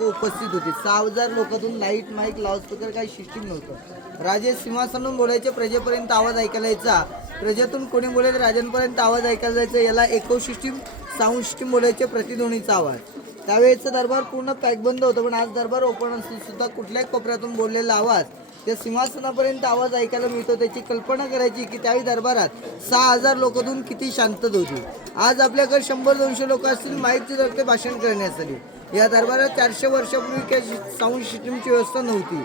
उपस्थित होते. सहा हजार लोकातून लाइट माईक लाऊडस्पीकर काही सिस्टीम नव्हतं. राजे सिंहासनून बोलायचे प्रजेपर्यंत आवाज ऐकायला यायचा. प्रजेतून कोणी बोलायचं राजांपर्यंत आवाज ऐकायला जायचं याला एको सिस्टीम साऊंड सिस्टीम बोलायचे प्रतिध्वनीचा आवाज. त्यावेळेचं दरबार पूर्ण पॅकबंद होतं पण आज दरबार ओपन असून सुद्धा कुठल्याही कोपऱ्यातून बोललेला आवाज त्या सिंहासनापर्यंत आवाज ऐकायला मिळतो त्याची कल्पना करायची की त्यावेळी दरबारात सहा हजार लोकातून किती शांतता होती. आज आपल्याकडे शंभर दोनशे लोक असतील माईकचे रक्ते भाषण करण्यासाठी. या दरबारात चारशे वर्षापूर्वी काही साऊंड सिस्टमची व्यवस्था नव्हती.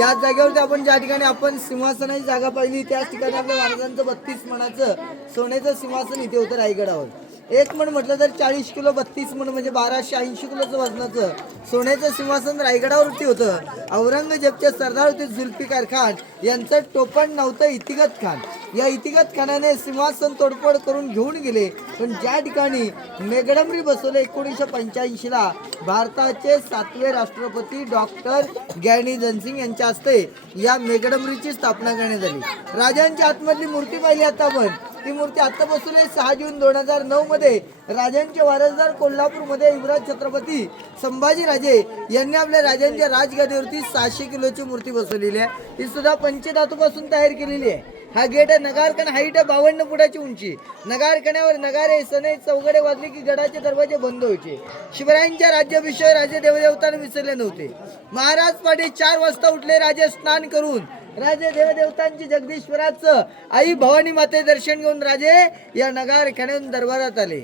या जागेवरती आपण ज्या ठिकाणी आपण सिंहासनाची जागा पाहिली त्याच ठिकाणी आपल्या महाराजांचं बत्तीस मणाचं सोन्याचं सिंहासन इथे होतं रायगडावर एक म्हण म्हटलं तर चाळीस किलो बत्तीस म्हण म्हणजे बाराशे ऐंशी किलोचं वजनाचं. सोन्याचं सिंहासन रायगडावरती होतं. औरंगजेबचे सरदार होते जुल्फिकार खान यांचं टोपण नव्हतं इतिगत खान. या इतिगत खानाने सिंहासन तोडफोड करून घेऊन गेले. पण ज्या ठिकाणी मेघडंबरी बसवले एकोणीसशे पंच्याऐंशीला भारताचे सातवे राष्ट्रपती डॉक्टर गॅनी धनसिंग यांच्या हस्ते या मेघडंबरीची स्थापना करण्यात आली. राजांच्या आतमधली मूर्ती पाहिली आता पण ती मूर्ती आता बसवली सहा जून दोन हजार नऊ मध्ये. राजांचे वारसदार कोल्हापूरमध्ये युवराज छत्रपती संभाजीराजे यांनी आपल्या राजांच्या राजगादीवरती सहाशे किलोची मूर्ती बसवलेली आहे. ही सुद्धा पंचधातूपासून तयार केलेली आहे. हा गेट आहे नगारकण हाईट आहे बावन्न फुटाची उंची. नगारकण्यावर नगारे सने चौघडे वाजले की गडाचे दरवाजे बंद व्हायचे. शिवरायांच्या राज्याभिषेक राजे देवदेवतांना विसरले नव्हते. महाराज पाडे चार वाजता उठले राजे स्नान करून. राजे देवदेवतांची जगदीश्वराचं आई भवानी माते दर्शन घेऊन राजे या नगारखान्यातून दरबारात आले.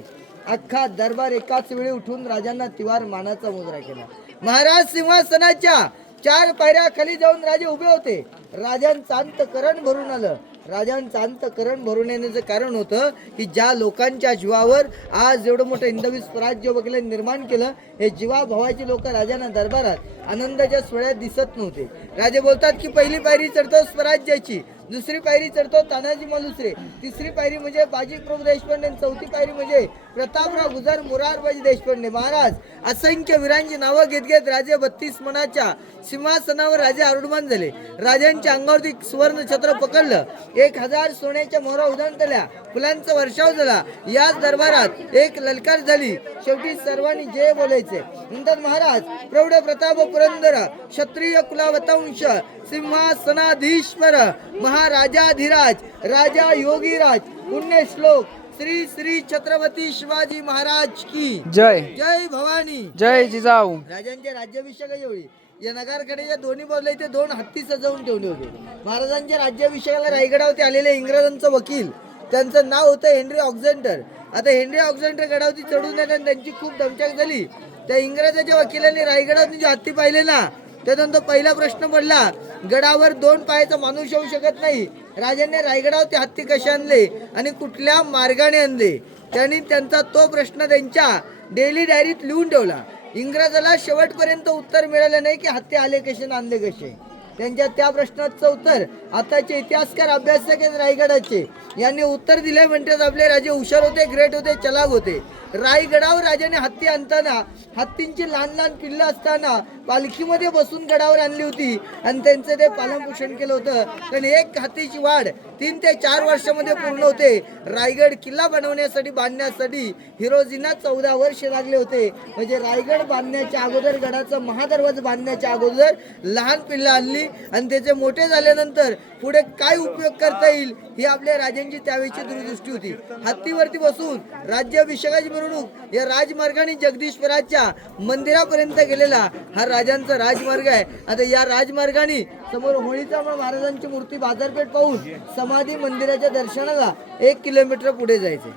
अख्खा दरबार एकाच वेळी उठून राजांना तिवार मानाचा मुजरा केला. महाराज सिंहासनाच्या चार पायऱ्या खाली जाऊन राजे उभे होते. राजांचं अंतकरण भरून आलं. राजांचं अंतकरण भरून येण्याचं कारण होतं की ज्या लोकांच्या जीवावर आज एवढं मोठं हिंदवी स्वराज्य वगैरे निर्माण केलं हे जीवाभावाचे लोक राजांना दरबारात आनंदाच्या सोहळ्यात दिसत नव्हते. राजे बोलतात की पहिली पायरी चढतो स्वराज्याची दुसरी पायरी चढतो तानाजी मालुसरे तिसरी पायरी म्हणजे बाजी प्रभू देशपांडे चौथी पायरी म्हणजे प्रतापराव गुजर मुरारबाजी देशपांडे महाराज असंख्य वीरांची नावं घेत घेत राजे बत्तीस मनाच्या सिंहासनावर राजे आरूढमान झाले. राजांच्या अंगावरती सुवर्ण छत्र पकडलं. एक हजार सोन्याच्या मोहरा उदांटल्या फुलांचा वर्षाव झाला. याच दरबारात एक ललकार झाली. शेवटी सर्वांनी जय बोलायचे. नंतर महाराज प्रौढ प्रताप पुरंदर क्षत्रिय कुलावतांश सिंहासनाधीश्वर महाराजाधिराज राजा योगीराज पुण्य श्लोक श्री श्री छत्रपती शिवाजी महाराज की। जय। जय भवानी। जय जिजाऊ। राजांच्या राज्याभिषेकाच्या वेळी या नगारकडेच्या दोन्ही बाजूला इथे दोन हत्ती सजवून ठेवले होते. महाराजांच्या राज्याभिषेकाला रायगडावरती आलेले इंग्रजांचं वकील. त्यांचं नाव होतं हेनरी ऑक्झेंटर. आता हेनरी ऑक्झेंटर गडावरती चढून त्यांची खूप दमछाक झाली. त्या इंग्रजाच्या वकिलांनी रायगडावरती जे हत्ती पाहिले ना त्यानंतर पहिला प्रश्न पडला गडावर दोन पायाचा माणूस येऊ शकत नाही. राजांनी रायगडावरती हत्ती कसे आणले आणि कुठल्या मार्गाने आणले? त्यांनी त्यांचा तो प्रश्न त्यांच्या डेली डायरीत लिहून ठेवला. इंग्रजाला शेवटपर्यंत उत्तर मिळालं नाही की हत्ती आले कसे आणले कसे. त्यांच्या त्या प्रश्नाचं उत्तर आताचे इतिहासकार अभ्यासक आहेत रायगडाचे. यांनी उत्तर दिले म्हणतात आपले राजे हुशार होते ग्रेट होते चलाक होते. रायगडावर राजाने हत्ती आणताना हत्तींची लहान लहान पिल्लं असताना पालखीमध्ये बसून गडावर आणली होती आणि त्यांचं ते पालनपोषण केलं होतं. कारण एक हत्तीची वाढ तीन ते चार वर्षामध्ये पूर्ण होते. रायगड किल्ला बनवण्यासाठी बांधण्यासाठी हिरोजींना चौदा वर्ष लागले होते. म्हणजे रायगड बांधण्याच्या अगोदर गडाचा महादरवाज बांधण्याच्या अगोदर लहान पिल्लं आणली आणि त्याचे मोठे झाल्यानंतर पुढे काय उपयोग करता येईल ही आपल्या यांची त्यावेळीची दूरदृष्टी होती. हत्तीवरती बसून राज्याभिषेकाची मिरवणूक या राजमार्गाने जगदीश्वराच्या मंदिरापर्यंत गेलेला हा राजांचा राजमार्ग आहे. आता या राजमार्गाने समोर होळीचा महाराजांची मूर्ती बाजारपेठ पाहून समाधी मंदिराच्या दर्शनाला एक किलोमीटर पुढे जायचे.